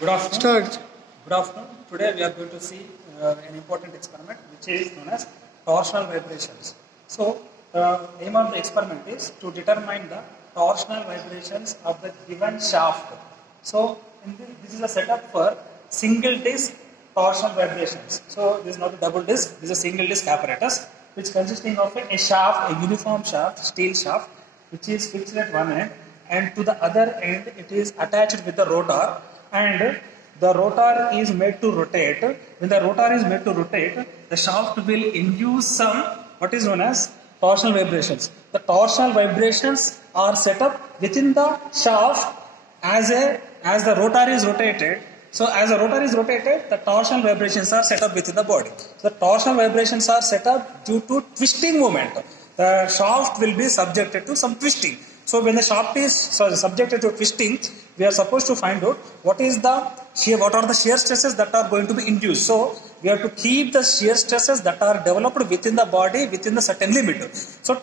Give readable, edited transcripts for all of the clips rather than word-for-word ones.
Good afternoon. Start. Good afternoon. Today we are going to see an important experiment which is known as torsional vibrations. So, the aim of the experiment is to determine the torsional vibrations of the given shaft. So, this is a setup for single disc torsional vibrations. So, this is not a double disc, this is a single disc apparatus which consisting of a shaft, a uniform shaft, steel shaft, which is fixed at one end, and to the other end it is attached with the rotor, and the rotor is made to rotate. When the rotor is made to rotate, the shaft will induce some what is known as torsional vibrations. The torsional vibrations are set up within the shaft as the rotor is rotated. So as the rotor is rotated, the torsional vibrations are set up within the body. So the torsional vibrations are set up due to twisting moment. The shaft will be subjected to some twisting. So when the shaft is subjected to twisting, we are supposed to find out what are the shear stresses that are going to be induced. So we have to keep the shear stresses that are developed within the body within the certain limit. So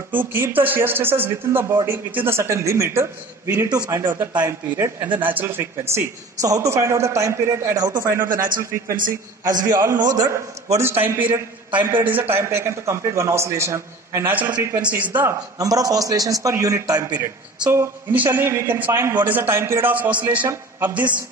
to keep the shear stresses within the body within the certain limit, we need to find out the time period and the natural frequency. So how to find out the time period and how to find out the natural frequency? As we all know that what is time period? Time period is the time taken to complete one oscillation, and natural frequency is the number of oscillations per unit time period. So initially we can find what is the time period of oscillation of this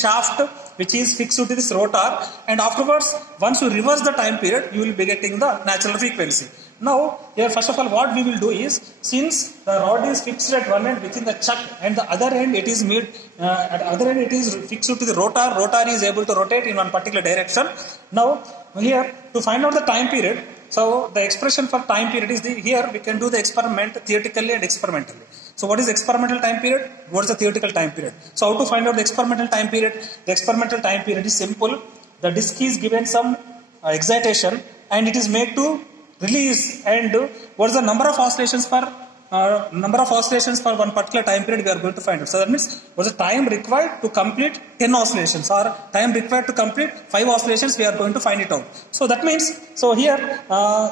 shaft which is fixed to this rotor, and afterwards once you reverse the time period you will be getting the natural frequency. Now here first of all what we will do is, since the rod is fixed at one end within the chuck and the other end it is made at the other end it is fixed to the rotor is able to rotate in one particular direction. Now here to find out the time period, so the expression for time period is here we can do the experiment theoretically and experimentally. So what is experimental time period? What is the theoretical time period? So how to find out the experimental time period? The experimental time period is simple. The disc is given some excitation and it is made to release, and what is the number of oscillations per one particular time period we are going to find out. So that means what is the time required to complete 10 oscillations or time required to complete 5 oscillations, we are going to find it out. So that means, so here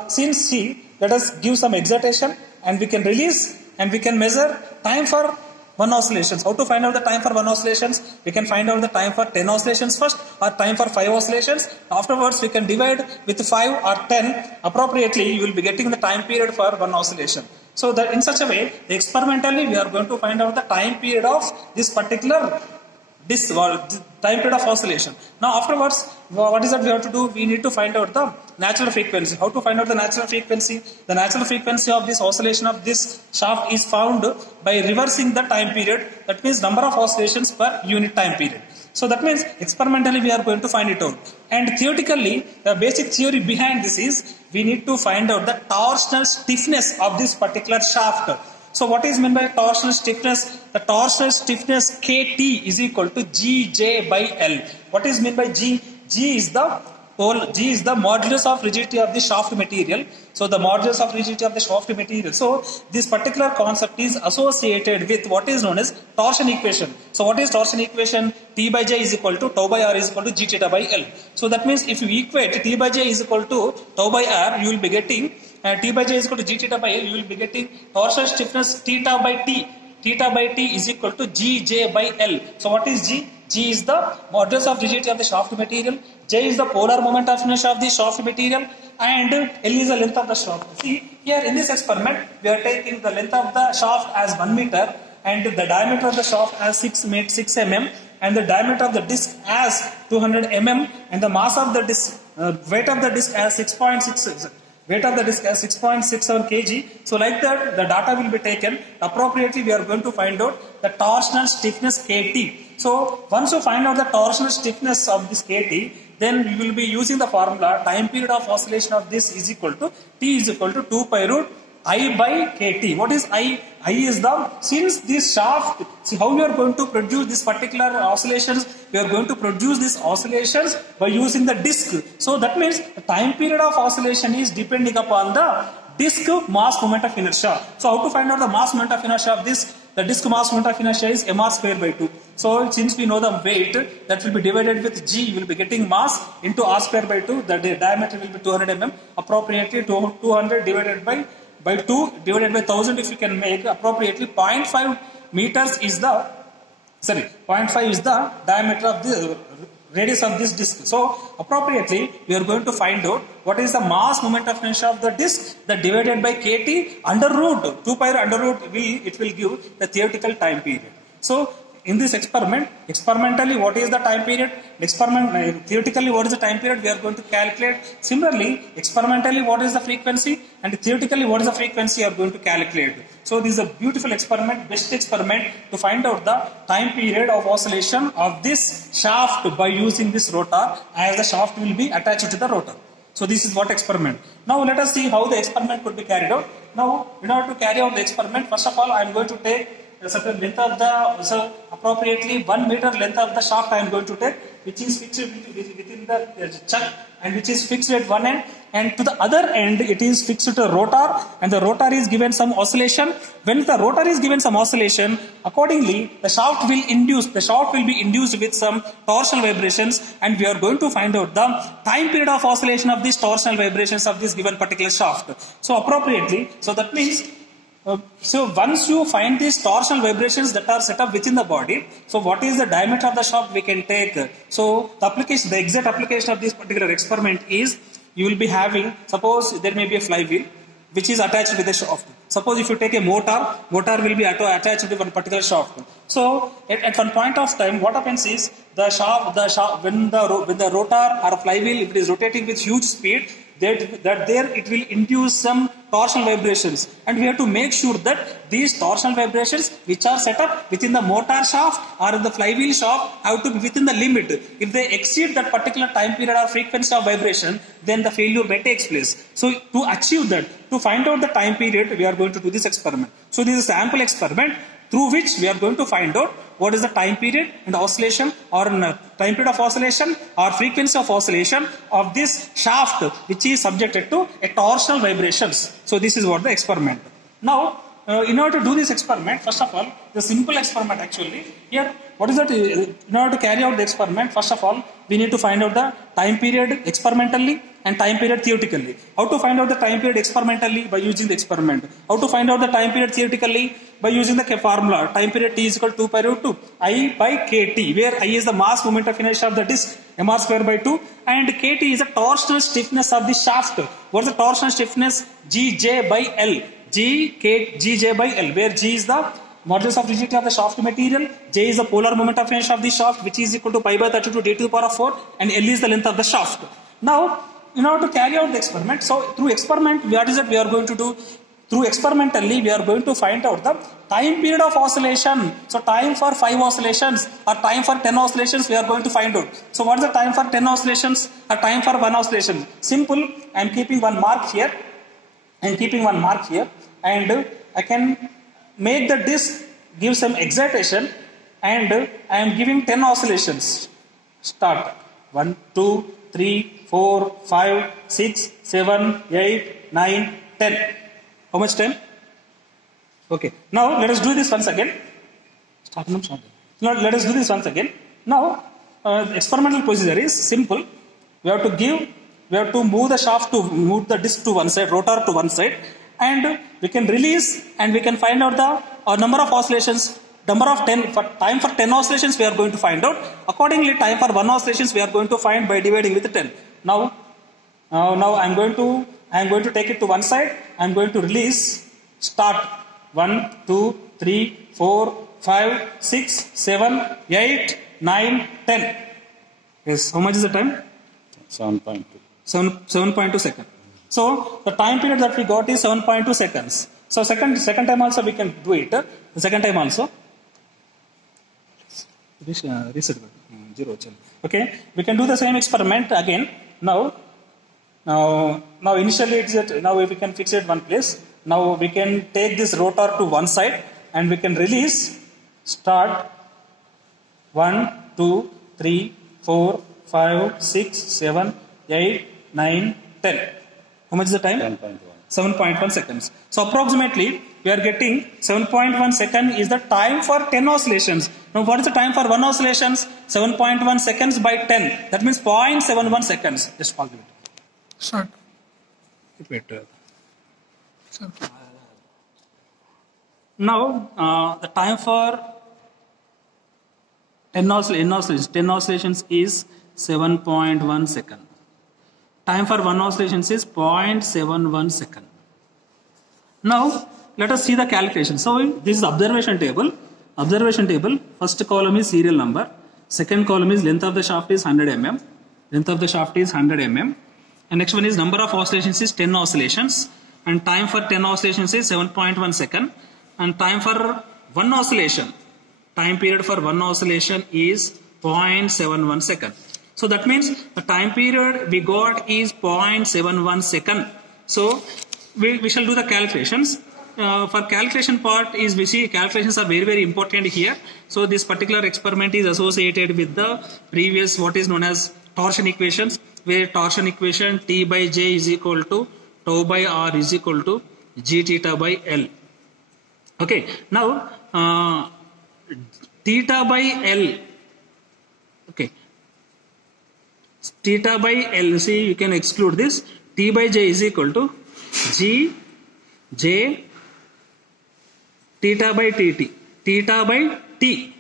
since let us give some excitation and we can release and we can measure time for 1 oscillations. How to find out the time for 1 oscillations? We can find out the time for 10 oscillations first or time for 5 oscillations. Afterwards we can divide with 5 or 10. Appropriately you will be getting the time period for 1 oscillation. So that in such a way, experimentally we are going to find out the time period of this particular disc or time period of oscillation. Now afterwards, what is that we have to do? We need to find out the natural frequency. How to find out the natural frequency? The natural frequency of this oscillation of this shaft is found by reversing the time period. That means number of oscillations per unit time period. So that means experimentally we are going to find it out. And theoretically, the basic theory behind this is we need to find out the torsional stiffness of this particular shaft. So what is meant by torsional stiffness? The torsional stiffness KT is equal to Gj by L. What is meant by G? G is the modulus of rigidity of the shaft material. So the modulus of rigidity of the shaft material. So this particular concept is associated with what is known as torsion equation. So what is torsion equation? T by J is equal to tau by R is equal to G theta by L. So that means if you equate T by J is equal to tau by R, you will be getting T by J is equal to G theta by L, you will be getting torsion stiffness theta by T. Theta by T is equal to Gj by L. So what is G? G is the modulus of rigidity of the shaft material. J is the polar moment of inertia of the shaft material, and L is the length of the shaft. See here in this experiment we are taking the length of the shaft as 1 meter and the diameter of the shaft as 6 mm and the diameter of the disc as 200 mm and the mass of the disc, weight of the disc as 6.6. Weight of the disc as 6.67 kg. So like that the data will be taken. Appropriately we are going to find out the torsional stiffness KT. So once you find out the torsional stiffness of this KT, then you will be using the formula time period of oscillation of this is equal to T is equal to 2 pi root I by KT. What is I? I is since this shaft, see how we are going to produce this particular oscillations, we are going to produce these oscillations by using the disc. So that means the time period of oscillation is depending upon the disc mass moment of inertia. So how to find out the mass moment of inertia of this? The disc mass moment of inertia is mr square by 2. So since we know the weight, that will be divided with G, you will be getting mass into r square by 2. The diameter will be 200 mm. Appropriately 200 divided by 2 divided by 1000 if you can make appropriately 0.5 meters is the Sorry, 0.5 is the diameter of the radius of this disk. So appropriately we are going to find out what is the mass moment of inertia of the disk, that divided by kt under root 2 pi under root it will give the theoretical time period. So in this experiment, experimentally what is the time period, theoretically what is the time period we are going to calculate. Similarly, experimentally what is the frequency, and theoretically what is the frequency you are going to calculate. So this is a beautiful experiment, best experiment to find out the time period of oscillation of this shaft by using this rotor, as the shaft will be attached to the rotor. So this is what experiment. Now let us see how the experiment could be carried out. Now in order to carry out the experiment, first of all I am going to take a certain length of the, so appropriately 1 meter length of the shaft I am going to take, which is fixed within the chuck, and which is fixed at one end, and to the other end it is fixed to a rotor, and the rotor is given some oscillation. When the rotor is given some oscillation, accordingly the shaft will be induced with some torsional vibrations, and we are going to find out the time period of oscillation of these torsional vibrations of this given particular shaft. So appropriately, so that means so once you find these torsional vibrations that are set up within the body, so what is the diameter of the shaft we can take. So the exact application of this particular experiment is, you will be having, suppose there may be a flywheel which is attached with a shaft. Suppose if you take a motor will be attached to one particular shaft. So at one point of time, what happens is the shaft when the rotor or flywheel, if it is rotating with huge speed, that there it will induce some torsional vibrations, and we have to make sure that these torsional vibrations which are set up within the motor shaft or in the flywheel shaft have to be within the limit. If they exceed that particular time period or frequency of vibration, then the failure may take place. So to achieve that, to find out the time period, we are going to do this experiment. So this is a sample experiment through which we are going to find out what is the time period and oscillation, or time period of oscillation or frequency of oscillation of this shaft which is subjected to a torsional vibrations. So this is what the experiment. Now in order to do this experiment, first of all, the simple experiment actually here, what is that? In order to carry out the experiment, first of all we need to find out the time period experimentally and time period theoretically. How to find out the time period experimentally? By using the experiment. How to find out the time period theoretically? By using the formula. Time period T is equal to 2 pi root 2 I by kt, where I is the mass moment of inertia of the disc, mr square by 2, and kt is the torsional stiffness of the shaft. What is the torsional stiffness? Gj by L. Gj by L, where G is the modulus of rigidity of the shaft material, J is the polar moment of inertia of the shaft, which is equal to pi by 32 d to the power of 4, and L is the length of the shaft. Now in order to carry out the experiment, so through experiment, what is that we are going to do? Through experimentally, we are going to find out the time period of oscillation. So time for 5 oscillations or time for 10 oscillations we are going to find out. So what is the time for 10 oscillations or time for 1 oscillation? Simple, I am keeping one mark here. And I can make the disc give some excitation, and I am giving 10 oscillations. Start. 1, 2, 3, 4, 5, 6, 7, 8, 9, 10. How much time? Okay. Now let us do this once again. Now let us do this once again. Now experimental procedure is simple. We have to move the shaft, to move the disc to one side, rotor to one side, and we can release, and we can find out the number of oscillations. Time for 10 oscillations we are going to find out. Accordingly, time for 1 oscillations we are going to find by dividing with 10. Now I am going to take it to one side. I am going to release. Start. 1, 2, 3, 4, 5, 6, 7, 8, 9, 10. Yes. How much is the time? 7.2. 7.2 seconds. So the time period that we got is 7.2 seconds. So second time also we can do it. The second time also. Reset. Okay. We can do the same experiment again. Now initially it's at, now we can fix it one place. Now we can take this rotor to one side and we can release. Start. 1, 2, 3, 4, 5, 6, 7, 8, 9, 10. How much is the time? 10.1. 7.1 seconds. So approximately we are getting 7.1 second is the time for 10 oscillations. Now what is the time for 1 oscillations? 7.1 seconds by 10. That means 0.71 seconds. Just pause it. Start. Now the time for 10 oscillations is 7.1 second. Time for 1 oscillation is 0.71 second. Now let us see the calculation. So this is observation table. First column is serial number. Second column is length of the shaft is 100 mm. And next one is number of oscillations is 10 oscillations. And time for 10 oscillations is 7.1 second. And time for 1 oscillation, time period for 1 oscillation is 0.71 second. So that means the time period we got is 0.71 second. So we shall do the calculations. For calculation part is, we see calculations are very important here. So this particular experiment is associated with the previous what is known as torsion equations, where torsion equation T by J is equal to tau by R is equal to G theta by L. Okay, now theta by L. Okay, theta by L, see you can exclude this. T by J is equal to G J theta by Tt. Theta by T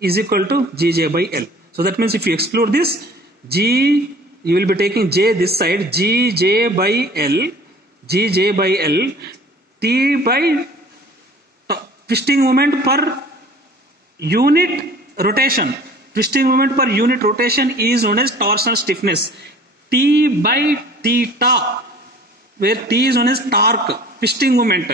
is equal to Gj by L. So that means if you exclude this, G, you will be taking J this side, Gj by L, Gj by L, T by twisting moment per unit rotation. Twisting moment per unit rotation is known as torsional stiffness. T by theta, where T is known as torque, twisting moment,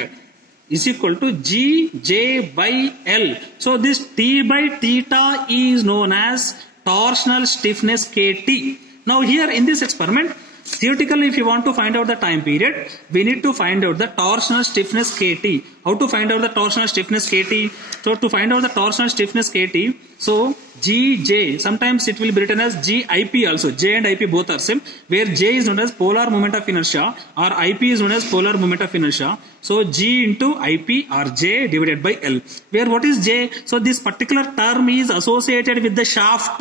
is equal to Gj by L. So this T by theta is known as torsional stiffness Kt. Now here in this experiment, theoretically if you want to find out the time period, we need to find out the torsional stiffness Kt. How to find out the torsional stiffness Kt? So to find out the torsional stiffness Kt, so Gj, sometimes it will be written as Gip also. J and Ip both are same, where J is known as polar moment of inertia or Ip is known as polar moment of inertia. So G into Ip or J divided by L. Where what is J? So this particular term is associated with the shaft.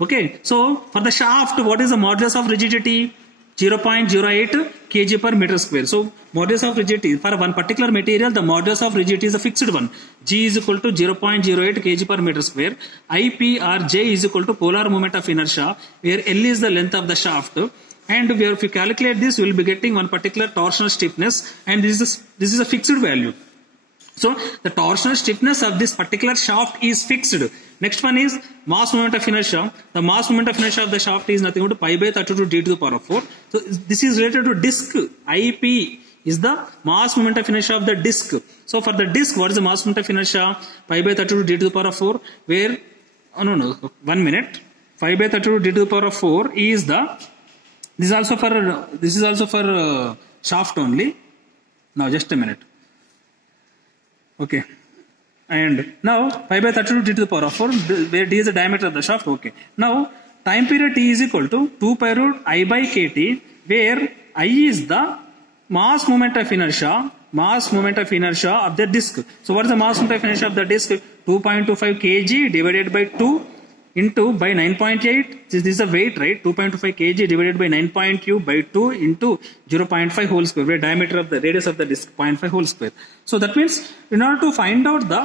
Okay, so for the shaft, what is the modulus of rigidity? 0.08 kg per meter square. So modulus of rigidity for one particular material, the modulus of rigidity is a fixed one. G is equal to 0.08 kg per meter square. Ip or J is equal to polar moment of inertia, where L is the length of the shaft. And where if you calculate this, you will be getting one particular torsional stiffness, and this is a fixed value. So the torsional stiffness of this particular shaft is fixed. Next one is mass moment of inertia. The mass moment of inertia of the shaft is nothing but pi by 32 d to the power of 4. So this is related to disk. Ip is the mass moment of inertia of the disk. So for the disk, what is the mass moment of inertia? Pi by 32 d to the power of 4. Where, oh no, 1 minute. Pi by 32 d to the power of 4 is the, this is also for shaft only. Now just a minute. Okay. And now pi by 32 d to the power of 4, where d is the diameter of the shaft. Okay. Now time period t is equal to 2 pi root I by kt, where I is the mass moment of inertia of the disk. So what is the mass moment of inertia of the disk? 2.25 kg divided by 2 into by 9.8. This is the weight, right? 2.25 kg divided by 9.2 by 2 into 0.5 whole square, where diameter of the radius of the disk 0.5 whole square. So that means in order to find out the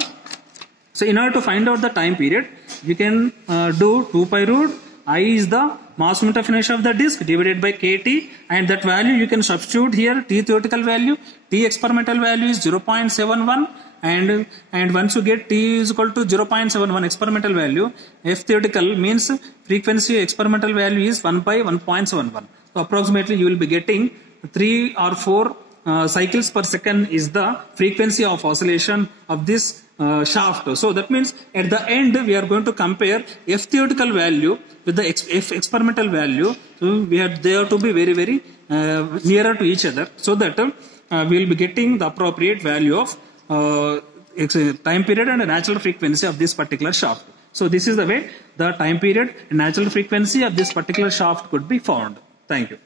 time period, you can do 2 pi root I is the mass moment of inertia of the disk divided by kt, and that value you can substitute here. T theoretical value, T experimental value is 0.71, and once you get T is equal to 0.71 experimental value, F theoretical means frequency experimental value is 1 by 1.71. So approximately you will be getting 3 or 4 cycles per second is the frequency of oscillation of this shaft. So that means at the end we are going to compare F theoretical value with the F experimental value. So they have to be very nearer to each other, so that we will be getting the appropriate value of time period and a natural frequency of this particular shaft. So this is the way the time period and natural frequency of this particular shaft could be found. Thank you.